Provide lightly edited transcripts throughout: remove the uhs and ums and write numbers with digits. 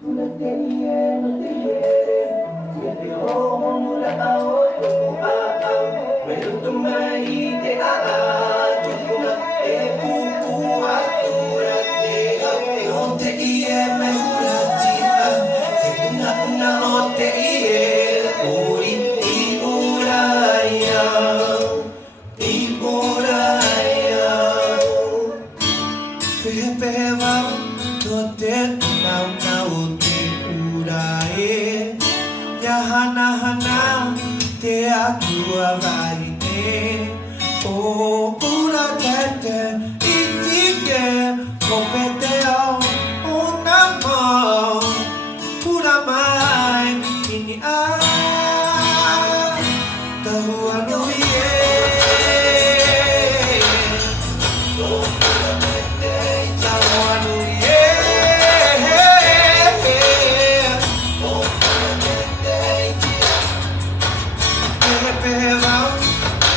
Hana te atua vai e o pura tete itike kopeteo una mão pura mai ini a tahua no ie tahua no ie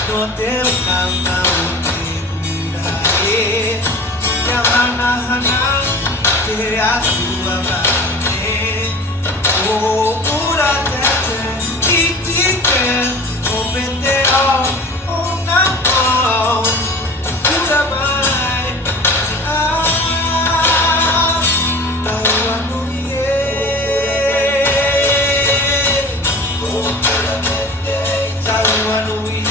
no teu canal te hana te atua vai o pura tete itike kopeteo una mão pura mai tahua no ie tahua no ie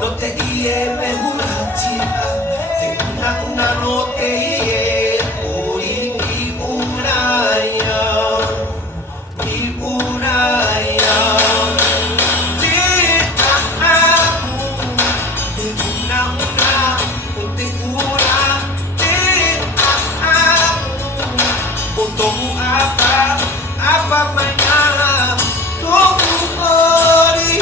no te ie me huratia te una no te ie ori uraya te una o te ura te o tomu apa manhã tomu ori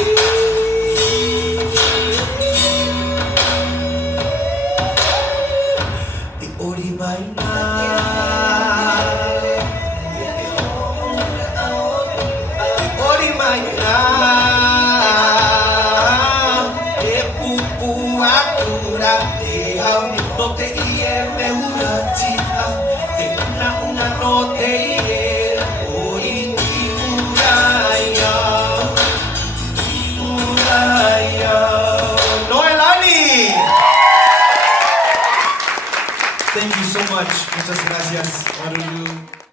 no te ie me huratia te una no te ie ori uraya Noelani. Thank you so much. Muchas gracias.